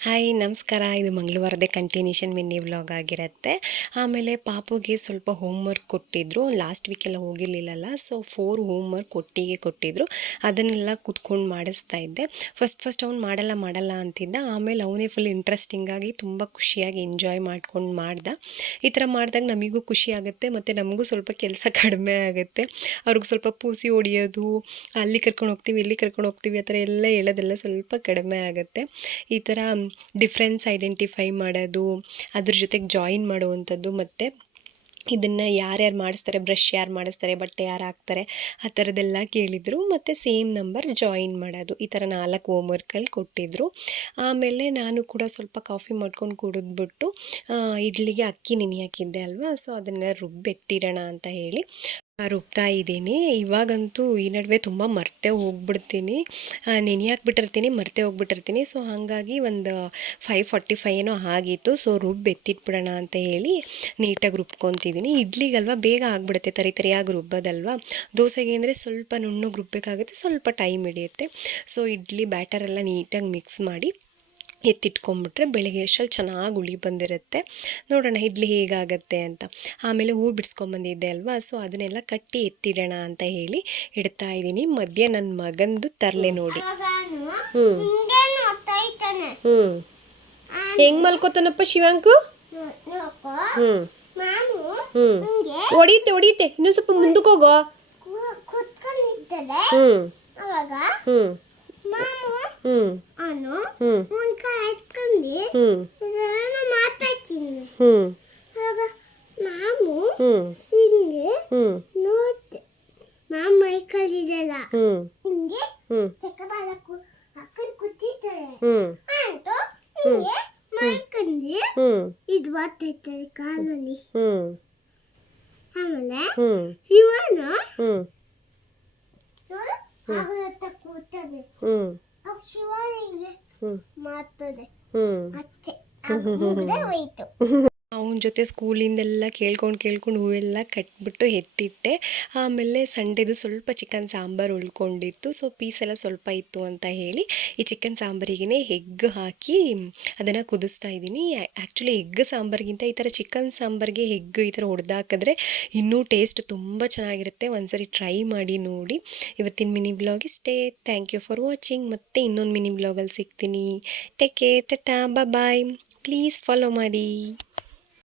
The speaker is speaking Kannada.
ಹಾಯ್ ನಮಸ್ಕಾರ. ಇದು ಮಂಗಳವಾರದ ಕಂಟಿನ್ಯೂಷನ್ ಮಿನಿ ವ್ಲಾಗ್ ಆಗಿರುತ್ತೆ. ಆಮೇಲೆ ಪಾಪುಗೆ ಸ್ವಲ್ಪ ಹೋಮ್ವರ್ಕ್ ಕೊಟ್ಟಿದ್ದರು. ಲಾಸ್ಟ್ ವೀಕೆಲ್ಲ ಹೋಗಿರಲಿಲ್ಲಲ್ಲ, ಸೊ 4 ಹೋಮ್ವರ್ಕ್ ಒಟ್ಟಿಗೆ ಕೊಟ್ಟಿದ್ದರು. ಅದನ್ನೆಲ್ಲ ಕೂತ್ಕೊಂಡು ಮಾಡಿಸ್ತಾ ಇದ್ದೆ. ಫಸ್ಟ್ ಅವ್ನು ಮಾಡಲ್ಲ ಅಂತಿದ್ದ. ಆಮೇಲೆ ಅವನೇ ಫುಲ್ ಇಂಟ್ರೆಸ್ಟಿಂಗಾಗಿ ತುಂಬ ಖುಷಿಯಾಗಿ ಎಂಜಾಯ್ ಮಾಡ್ಕೊಂಡು ಮಾಡ್ದ. ಈ ಥರ ಮಾಡಿದಾಗ ನಮಗೂ ಖುಷಿ ಆಗುತ್ತೆ ಮತ್ತು ನಮಗೂ ಸ್ವಲ್ಪ ಕೆಲಸ ಕಡಿಮೆ ಆಗುತ್ತೆ. ಅವ್ರಿಗೆ ಸ್ವಲ್ಪ ಪೂಸಿ ಹೊಡಿಯೋದು, ಅಲ್ಲಿ ಕರ್ಕೊಂಡು ಹೋಗ್ತೀವಿ ಇಲ್ಲಿ ಕರ್ಕೊಂಡು ಹೋಗ್ತೀವಿ ಆ ಥರ ಎಲ್ಲ ಹೇಳೋದೆಲ್ಲ ಸ್ವಲ್ಪ ಕಡಿಮೆ ಆಗುತ್ತೆ. ಈ ಥರ ಡಿಫ್ರೆನ್ಸ್ ಐಡೆಂಟಿಫೈ ಮಾಡೋದು, ಅದ್ರ ಜೊತೆಗೆ ಜಾಯಿನ್ ಮಾಡುವಂಥದ್ದು, ಮತ್ತು ಇದನ್ನು ಯಾರ್ಯಾರು ಮಾಡಿಸ್ತಾರೆ, ಬ್ರಷ್ ಯಾರು ಮಾಡಿಸ್ತಾರೆ, ಬಟ್ಟೆ ಯಾರು ಹಾಕ್ತಾರೆ, ಆ ಥರದ್ದೆಲ್ಲ ಕೇಳಿದರು. ಮತ್ತು ಸೇಮ್ ನಂಬರ್ ಜಾಯಿನ್ ಮಾಡೋದು, ಈ ಥರ 4 ಹೋಮ್ವರ್ಕ್ಗಳು ಕೊಟ್ಟಿದ್ದರು. ಆಮೇಲೆ ನಾನು ಕೂಡ ಸ್ವಲ್ಪ ಕಾಫಿ ಮಾಡ್ಕೊಂಡು ಕುಡಿದ್ಬಿಟ್ಟು ಇಡ್ಲಿಗೆ ಅಕ್ಕಿ ನೆನೆ ಹಾಕಿದ್ದೆ ಅಲ್ವಾ, ಸೊ ಅದನ್ನು ರುಬ್ಬೆತ್ತಿಡೋಣ ಅಂತ ಹೇಳಿ ರುಬ್ತಾ ಇದ್ದೀನಿ. ಇವಾಗಂತೂ ಈ ನಡುವೆ ತುಂಬ ಮರ್ತೇ ಹೋಗ್ಬಿಡ್ತೀನಿ, ನೆನೆ ಹಾಕ್ಬಿಟ್ಟಿರ್ತೀನಿ, ಮರ್ತೇ ಹೋಗ್ಬಿಟ್ಟಿರ್ತೀನಿ. ಸೊ ಹಾಗಾಗಿ ಒಂದು 5:45 ಏನೋ ಆಗಿತ್ತು. ಸೊ ಎತ್ತಿಟ್ಬಿಡೋಣ ಅಂತ ಹೇಳಿ ನೀಟಾಗಿ ರುಬ್ಕೊತಿದ್ದೀನಿ. ಇಡ್ಲಿಗಲ್ವ ಬೇಗ ಆಗಿಬಿಡುತ್ತೆ, ತರಿಯಾಗಿ ರುಬ್ಬೋದಲ್ವ. ದೋಸೆಗೆ ಅಂದರೆ ಸ್ವಲ್ಪ ನುಣ್ಣಗೆ ರುಬ್ಬಬೇಕಾಗುತ್ತೆ, ಸ್ವಲ್ಪ ಟೈಮ್ ಹಿಡಿಯುತ್ತೆ. ಸೊ ಇಡ್ಲಿ ಬ್ಯಾಟರೆಲ್ಲ ನೀಟಾಗಿ ಮಿಕ್ಸ್ ಮಾಡಿ ಎತ್ತಿಟ್ಕೊಂಡ್ಬಿಟ್ರೆ ಬೆಳಗ್ಗೆ ಅಷ್ಟರಲ್ಲಿ ಚೆನ್ನಾಗಿ ಹುಳಿ ಬಂದಿರುತ್ತೆ. ನೋಡೋಣ ಇಡ್ಲಿ ಹೇಗಾಗತ್ತೆ ಅಂತ. ಆಮೇಲೆ ಹೂ ಬಿಡಿಸ್ಕೊಂಬಂದಿದ್ದೆ ಅಲ್ವಾ, ಸೊ ಅದನ್ನೆಲ್ಲ ಕಟ್ಟಿ ಎತ್ತಿಡೋಣ ಅಂತ ಹೇಳಿ ಇಡ್ತಾ ಇದ್ದೀನಿ. ಮಧ್ಯೆ ನನ್ನ ಮಗಂದು ತರಲೆ ನೋಡಿ. ಹೆಂಗ್ ಮಲ್ಕೋತಾನಪ್ಪ ಶಿವಾಂಕು? ಹೊಡಿಯುತ್ತೆ ಇನ್ನೂ ಸ್ವಲ್ಪ ಮುಂದಕ್ಕೆ ಹೋಗೋ. ಇದು ಬರ್ತೈತೆ ಕಾಲಲ್ಲಿ. ಆಮೇಲೆ ಶಿವನ ಕೂತದೆ, ಶಿವನಿಗೆ ಮಾಡ್ತದೆ ಅಚ್ಚೆ ಹೋಯ್ತು. ಅವನ ಜೊತೆ ಸ್ಕೂಲಿಂದೆಲ್ಲ ಕೇಳ್ಕೊಂಡು ಹೂವೆಲ್ಲ ಕಟ್ಬಿಟ್ಟು ಎತ್ತಿಟ್ಟೆ. ಆಮೇಲೆ ಸಂಡೇದು ಸ್ವಲ್ಪ ಚಿಕನ್ ಸಾಂಬಾರು ಉಳ್ಕೊಂಡಿತ್ತು. ಸೊ ಪೀಸೆಲ್ಲ ಸ್ವಲ್ಪ ಇತ್ತು ಅಂತ ಹೇಳಿ ಈ ಚಿಕನ್ ಸಾಂಬಾರಿಗೇ ಎಗ್ ಹಾಕಿ ಅದನ್ನು ಕುದಿಸ್ತಾ ಇದ್ದೀನಿ. ಆ್ಯಕ್ಚುಲಿ ಎಗ್ ಸಾಂಬಾರಿಗಿಂತ ಈ ಥರ ಚಿಕನ್ ಸಾಂಬಾರಿಗೆ ಎಗ್ ಈ ಥರ ಹೊಡೆದಾಕಿದ್ರೆ ಇನ್ನೂ ಟೇಸ್ಟ್ ತುಂಬ ಚೆನ್ನಾಗಿರುತ್ತೆ. ಒಂದ್ಸರಿ ಟ್ರೈ ಮಾಡಿ ನೋಡಿ. ಇವತ್ತಿನ ಮಿನಿ ಬ್ಲಾಗ್ ಇಷ್ಟೇ. Thank you for watching. ಮತ್ತೆ ಇನ್ನೊಂದು ಮಿನಿ ಬ್ಲಾಗಲ್ಲಿ ಸಿಗ್ತೀನಿ. Take care, tata, bye. Please follow ಮಾಡಿ.